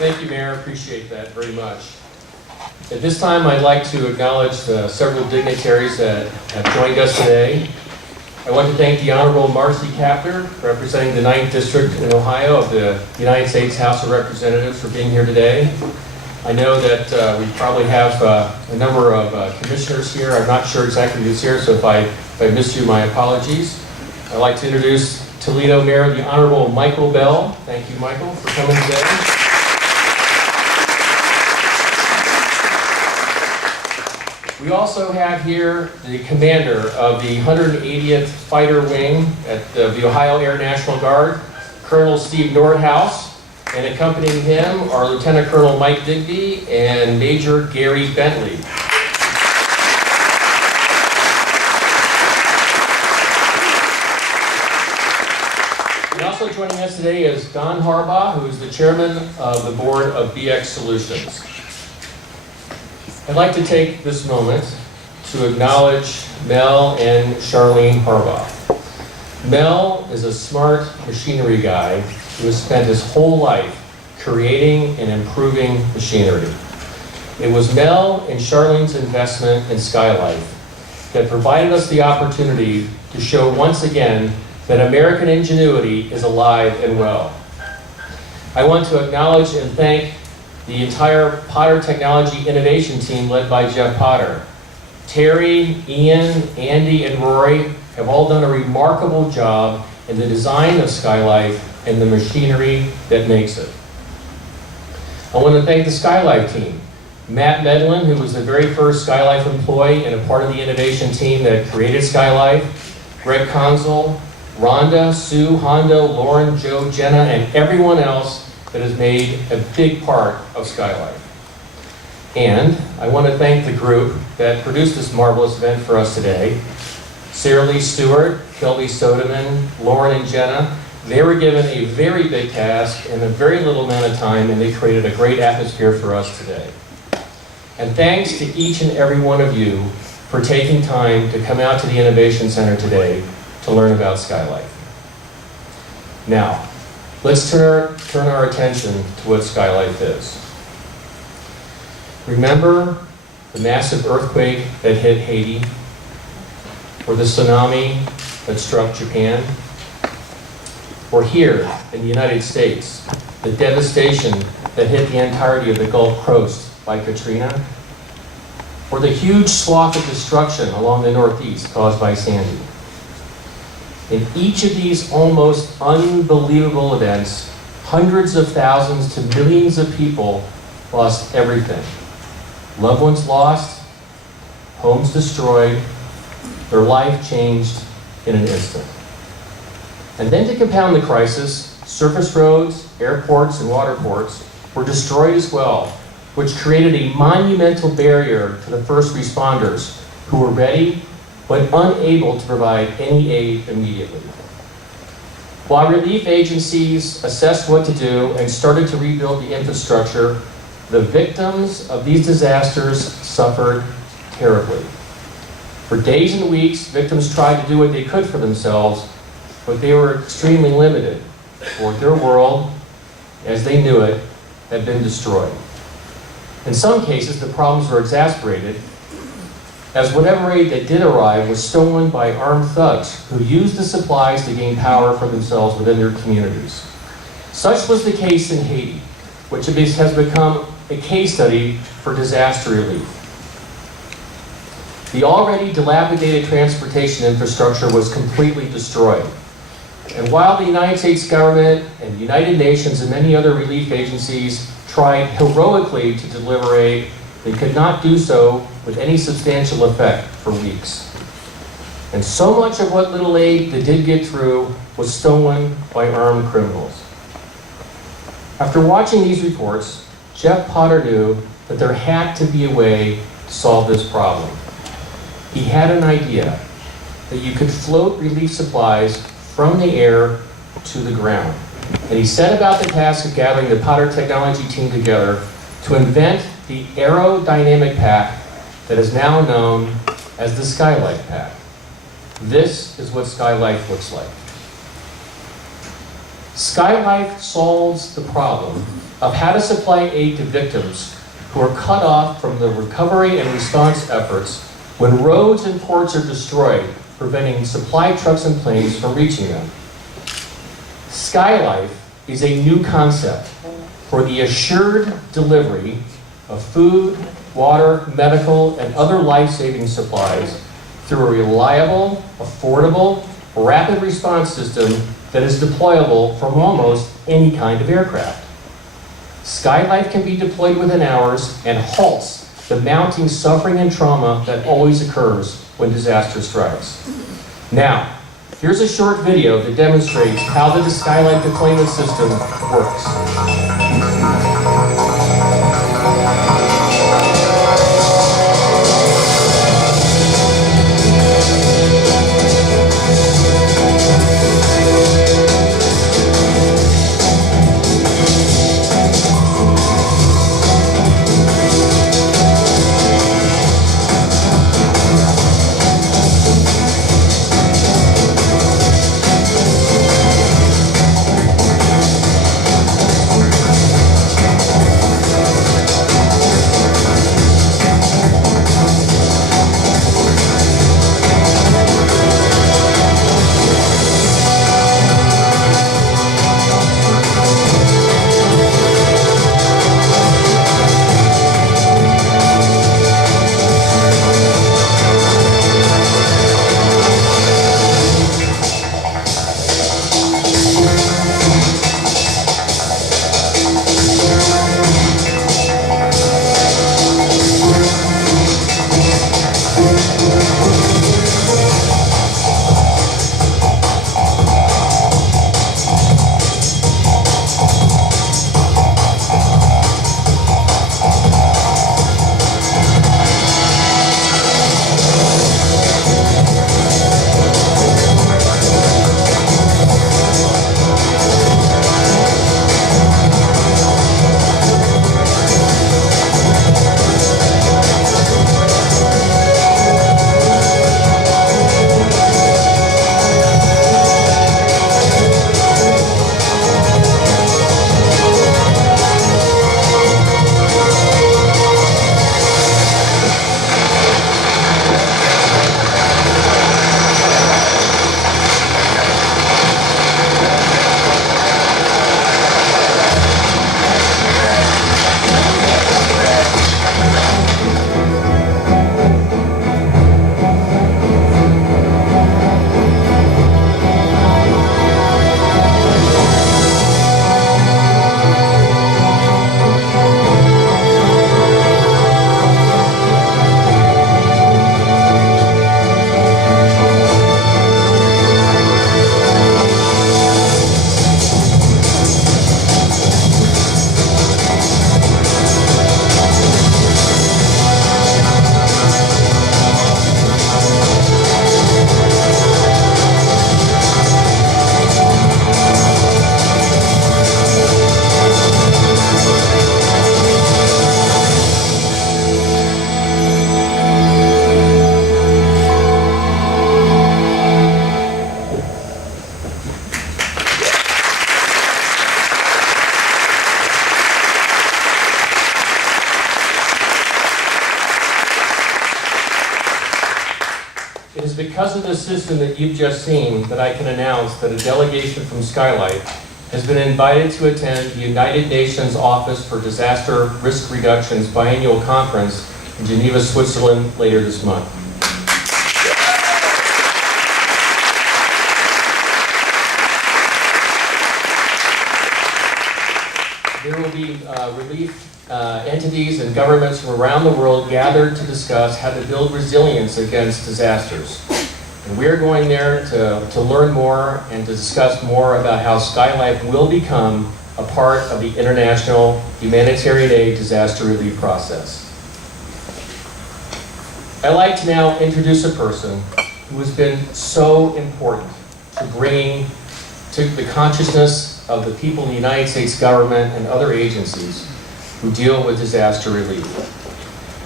Thank you, Mayor. Appreciate that very much. At this time, I'd like to acknowledge several dignitaries that have joined us today. I want to thank the Honorable Marcy Kapner, representing the 9th District in Ohio of the United States House of Representatives, for being here today. I know that we probably have a number of commissioners here. I'm not sure exactly who's here, so if I missed you, my apologies. I'd like to introduce Toledo Mayor, the Honorable Michael Bell. Thank you, Michael, for coming today. We also have here the commander of the 180th Fighter Wing at the Ohio Air National Guard, Colonel Steve Nordhaus, and accompanying him are Lieutenant Colonel Mike Digby and Major Gary Bentley. And also joining us today is Don Harbaugh, who is the chairman of the board of BX Solutions. I'd like to take this moment to acknowledge Mel and Charlene Harbaugh. Mel is a smart machinery guy who has spent his whole life creating and improving machinery. It was Mel and Charlene's investment in SkyLife that provided us the opportunity to show once again that American ingenuity is alive and well. I want to acknowledge and thank the entire Potter Technology Innovation team led by Jeff Potter. Terry, Ian, Andy, and Rory have all done a remarkable job in the design of SkyLife and the machinery that makes it. I want to thank the SkyLife team. Matt Medlin, who was the very first SkyLife employee and a part of the innovation team that created SkyLife, Greg Consul, Rhonda, Sue, Hondo, Lauren, Joe, Jenna, and everyone else that has made a big part of SkyLife. And I want to thank the group that produced this marvelous event for us today. Sarah Lee Stewart, Kelby Sodeman, Lauren and Jenna. They were given a very big task in a very little amount of time, and they created a great atmosphere for us today. And thanks to each and every one of you for taking time to come out to the Innovation Center today to learn about SkyLife. Now, let's turn our attention to what SkyLife is. Remember the massive earthquake that hit Haiti, or the tsunami that struck Japan? Or here in the United States, the devastation that hit the entirety of the Gulf Coast by Katrina? Or the huge swath of destruction along the Northeast caused by Sandy? In each of these almost unbelievable events, hundreds of thousands to millions of people lost everything. Loved ones lost, homes destroyed, their life changed in an instant. And then to compound the crisis, surface roads, airports, and waterports were destroyed as well, which created a monumental barrier to the first responders who were ready but unable to provide any aid immediately. While relief agencies assessed what to do and started to rebuild the infrastructure, the victims of these disasters suffered terribly. For days and weeks, victims tried to do what they could for themselves, but they were extremely limited, for their world, as they knew it, had been destroyed. In some cases, the problems were exacerbated, as whatever aid that did arrive was stolen by armed thugs who used the supplies to gain power for themselves within their communities. Such was the case in Haiti, which has become a case study for disaster relief. The already dilapidated transportation infrastructure was completely destroyed. And while the United States government and the United Nations and many other relief agencies tried heroically to deliver aid, they could not do so with any substantial effect for weeks. And so much of what little aid they did get through was stolen by armed criminals. After watching these reports, Jeff Potter knew that there had to be a way to solve this problem. He had an idea that you could float relief supplies from the air to the ground. And he set about the task of gathering the Potter Technology team together to invent the aerodynamic pack that is now known as the SkyLife pack. This is what SkyLife looks like. SkyLife solves the problem of how to supply aid to victims who are cut off from the recovery and response efforts when roads and ports are destroyed, preventing supply trucks and planes from reaching them. SkyLife is a new concept for the assured delivery of food, water, medical, and other life-saving supplies through a reliable, affordable, rapid response system that is deployable from almost any kind of aircraft. SkyLife can be deployed within hours and halts the mounting suffering and trauma that always occurs when disaster strikes. Now, here's a short video that demonstrates how the SkyLife deployment system works. It is because of the system that you've just seen that I can announce that a delegation from SkyLife has been invited to attend the United Nations Office for Disaster Risk Reduction's biannual conference in Geneva, Switzerland later this month. There will be relief entities and governments from around the world gathered to discuss how to build resilience against disasters. And we're going there to learn more and to discuss more about how SkyLife will become a part of the international humanitarian aid disaster relief process. I'd like to now introduce a person who has been so important to bringing to the consciousness of the people in the United States government and other agencies who deal with disaster relief.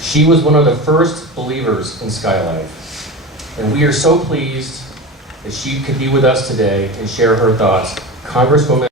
She was one of the first believers in SkyLife, and we are so pleased that she could be with us today and share her thoughts. Congresswoman